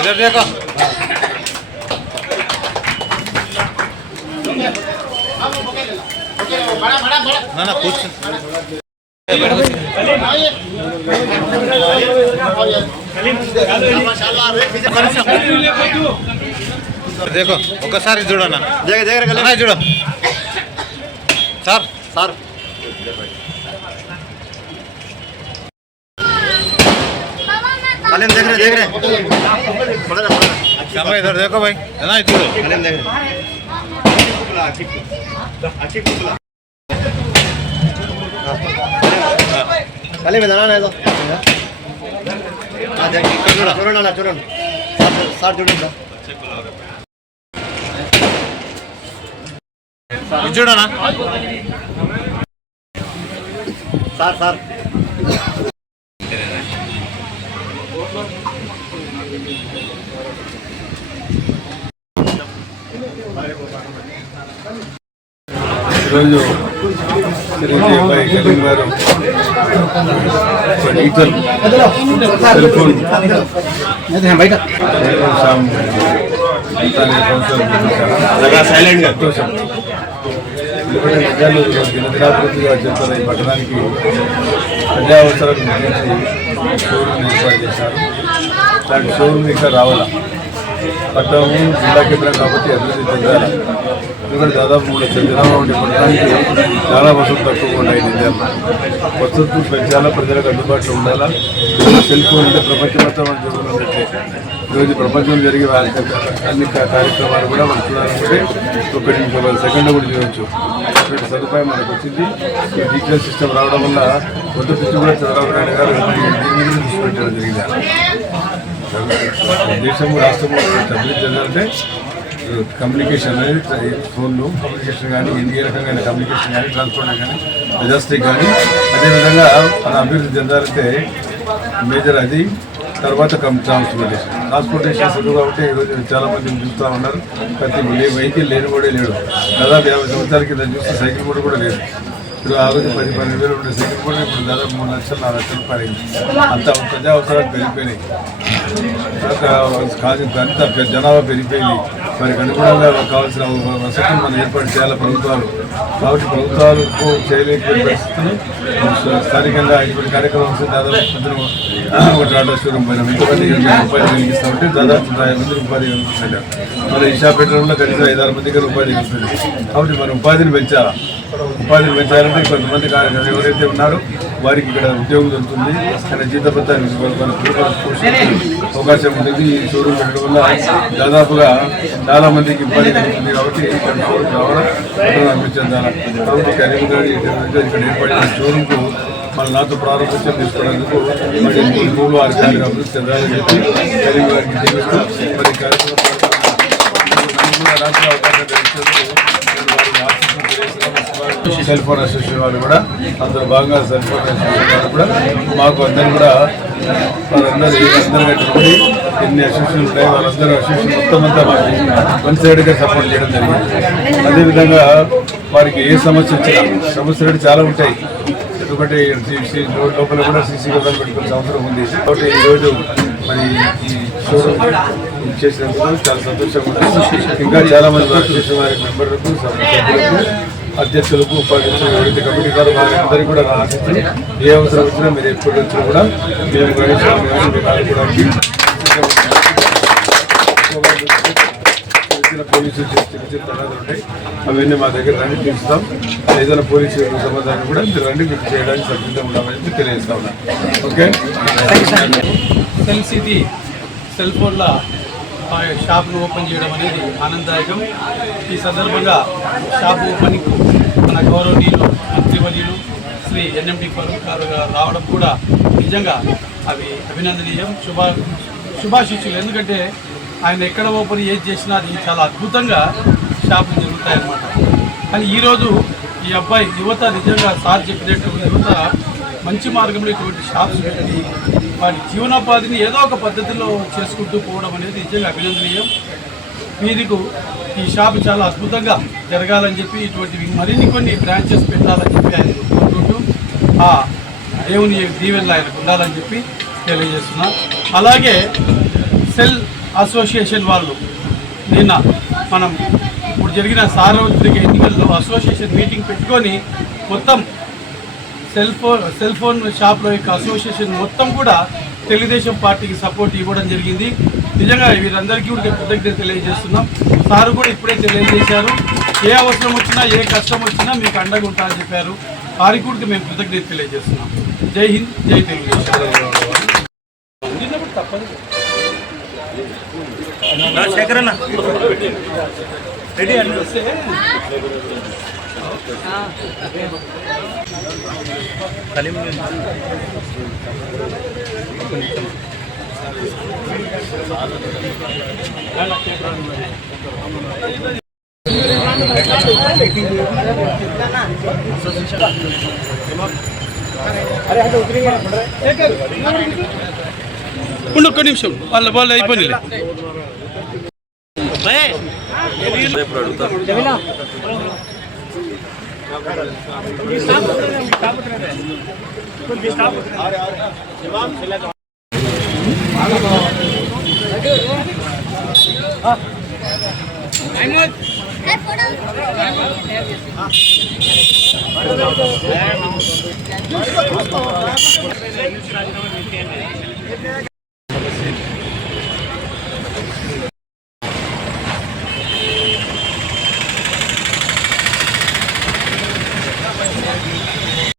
इधर देखो ना ना कुछ देखो ఒకసారి చూడనా దగ్గర చూడు సార్ సార్ देख रहे कैमरा इधर देखो भाई है ना इधर में दाना तो చూడండి సార్ చూడండి చూడనా సార్ ఈరోజు చిరంజీవి కరీం గారు డిజిటల్ సెల్ ఫోన్ సంతోషం. ఎందుకంటే నిజాలు దినదినాభివృద్ధిగా చెప్తున్న ఈ పట్టణానికి ప్రజా అవసరాలు గురించి షోరూమ్ ఏర్పాటు చేశారు. దానికి షోరూమ్ ఇక్కడ రావాలా పట్టణము జిల్లా కేంద్రం కాబట్టి అభివృద్ధి చెందాలి. ఎందుకంటే దాదాపు 3 లక్షల జనాభా ఉండే పట్టణానికి చాలా వసతులు తక్కువగా ఉన్నాయి. నిజాలు వసతులు పెంచాలా, ప్రజలకు అందుబాటులో ఉండాలా. సెల్ ఫోన్ అంటే ప్రపంచం మొత్తం మనం జరుగుతున్నట్లే. ఈరోజు ప్రపంచంలో జరిగే అన్ని కార్యక్రమాలు కూడా మనం చూడాలంటే 1 నిమిషం సెకండ్లో కూడా చేయవచ్చు. అటువంటి సదుపాయం మనకు వచ్చింది. ఈ డిజిటల్ సిస్టమ్ రావడం వల్ల మొదటి నుంచి కూడా చంద్రబాబు నాయుడు గారు దీని మీద దృష్టి పెట్టడం జరిగింది. దేశము రాష్ట్రము అభివృద్ధి చెందాలంటే కమ్యూనికేషన్ అనేది ఫోన్లు కమ్యూనికేషన్ కానీ ఏ రకంగా కమ్యూనికేషన్ కానీ ట్రాన్స్పోర్ట్ కానీ మెజాస్టిక్ కానీ అదేవిధంగా మన అభివృద్ధి చెందాలంటే మేజర్ అది. తర్వాత ట్రాన్స్పోర్టేషన్ సులువు కాబట్టి ఈరోజు చాలామంది చూస్తూ ఉన్నారు. ప్రతి వెహికల్ లేని కూడా లేడు. దాదాపు 50 సంవత్సరాల కింద చూస్తే సైకిల్ కూడా లేదు. ఇప్పుడు ఆ రోజు 10-12 వేలు ఉండే సైకిల్ కూడా ఇప్పుడు దాదాపు 3 లక్షలు 4 లక్షల రూపాయలు అయింది. అంత ప్రజా అవసరాలు పెరిగిపోయినాయి. అంత జనాభా పెరిగిపోయింది. వారికి అనుగుణంగా కావాల్సిన వసతులు మనం ఏర్పాటు చేయాలి ప్రభుత్వాలు. కాబట్టి ప్రభుత్వాలకు చేయలేని పరిస్థితులు స్థానికంగా ఇటువంటి కార్యక్రమం వస్తే దాదాపు ఒక టాటా షోరూమ్ పైన ఎంతమంది ఉపాధి కలిగిస్తామంటే దాదాపు 50 మంది ఉపాధి కలుగుతుంది. మన ఈషా పెట్రోల్లో కనీసం 5-6 మందికి ఉపాధి కలుగుతుంది. కాబట్టి మనం ఉపాధిని పెంచాలా. ఉపాధిని పెంచాలంటే కొంతమంది ఎవరైతే ఉన్నారో వారికి ఇక్కడ ఉద్యోగం దొరుకుతుంది. కానీ జీతభత్తాన్ని అవకాశం ఉంటుంది. ఈ షోరూమ్ పెట్టడం వల్ల దాదాపుగా చాలా మందికి ఉపాధి కలుగుతుంది. కాబట్టి ఇక్కడ షోరూమ్ రావడం అభివృద్ధి చెందాలి. కాబట్టి కరీం గారి ఇక్కడ ఏర్పడిన షోరూమ్కు మన నాతో ప్రారంభోత్సవం తీసుకోవడానికి మరి 3-6 అభివృద్ధి చెందాలని చెప్పి కరీం గారికి తెలుస్తూ మరి కార్యక్రమం రాష్ట్ర అవకాశం సెల్ ఫోన్ అసోసియేషన్ వాళ్ళు కూడా అందులో భాగంగా సెల్ ఫోన్ అసోసియేషన్ వాళ్ళు కూడా మాకు అందరూ కూడా వాళ్ళందరూ కట్టుబడి ఎన్ని అసోసియేషన్లు ఉంటాయి వాళ్ళందరూ అసోసియేషన్ మొత్తం అంతా మాకు వన్ సైడ్గా సపోర్ట్ చేయడం జరిగింది. అదేవిధంగా వారికి ఏ సమస్య వచ్చినా సమస్యలు చాలా ఉంటాయి. ఎందుకంటే లోపల కూడా సీసీ కెమెరాలు పెట్టుకునే అవసరం ఉంది. కాబట్టి ఈరోజు మరి ఈ షోరూమ్ చేసినందుకు చాలా సంతోషంగా ఉంది. ఇంకా చాలా మంది అసోసియేషన్ వారి మెంబర్లకు సభ్యులకు అధ్యక్షులకు ఉపాధ్యక్షులు ఎవరైతే కమిటీ ద్వారా వారందరికీ కూడా ఆశిస్తూ ఏ అవసరం వచ్చినా మీరు ఎప్పటి వచ్చినా కూడా మేము గణేష్ పోలీసులు చిన్న తగాదాలు ఉంటాయి. అవన్నీ మా దగ్గర రండి తీరుస్తాం. ఏదైనా పోలీసు సమాధానం కూడా మీరు రండి మీకు చేయడానికి సభ్యులుగా ఉండాలని తెలియజేస్తా ఉన్నాం. ఓకే. సెల్ సిటీ సెల్ ఫోన్ల షాప్ను ఓపెన్ చేయడం అనేది ఆనందదాయకం. ఈ సందర్భంగా షాప్ ఓపెనింగ్ మన గౌరవనీయులు మంత్రివర్యులు శ్రీ ఎన్ఎండి ఫరూక్ గారు రావడం కూడా నిజంగా అవి అభినందనీయం, శుభాశిష్యులు. ఎందుకంటే ఆయన ఎక్కడ ఓపెన్ ఏది చేసినా అది చాలా అద్భుతంగా షాపులు జరుగుతాయన్నమాట. కానీ ఈరోజు ఈ అబ్బాయి యువత నిజంగా సార్ చెప్పినట్టు యువత మంచి మార్గంలో ఇటువంటి షాప్స్ పెట్టి వాటి జీవనోపాధిని ఏదో ఒక పద్ధతిలో చేసుకుంటూ పోవడం అనేది నిజంగా అభినందనీయం. వీరికి ఈ షాప్ చాలా అద్భుతంగా జరగాలని చెప్పి ఇటువంటివి మరిన్ని కొన్ని బ్రాంచెస్ పెట్టాలని చెప్పి ఆయన కోరుకుంటూ ఆ దేవుని దీవెనలు ఆయనకు ఉండాలని చెప్పి తెలియజేస్తున్నా. అలాగే సెల్ అసోసియేషన్ వాళ్ళు నిన్న మనం ఇప్పుడు జరిగిన సార్వత్రిక ఎన్నికల్లో అసోసియేషన్ మీటింగ్ పెట్టుకొని మొత్తం సెల్ ఫోన్ షాప్లో యొక్క అసోసియేషన్ మొత్తం కూడా తెలుగుదేశం పార్టీకి సపోర్ట్ ఇవ్వడం జరిగింది. నిజంగా వీరందరికీ కూడా కృతజ్ఞత తెలియజేస్తున్నాం. సారు కూడా ఇప్పుడే తెలియజేశారు, ఏ అవసరం వచ్చినా ఏ కష్టం వచ్చినా మీకు అండగా ఉంటారని చెప్పారు. వారికి కూడా మేము కృతజ్ఞత తెలియజేస్తున్నాం. జై హింద్, జై తెలుగుదేశం. ఒక్క నిమిషం వాళ్ళు అయిపోయింది.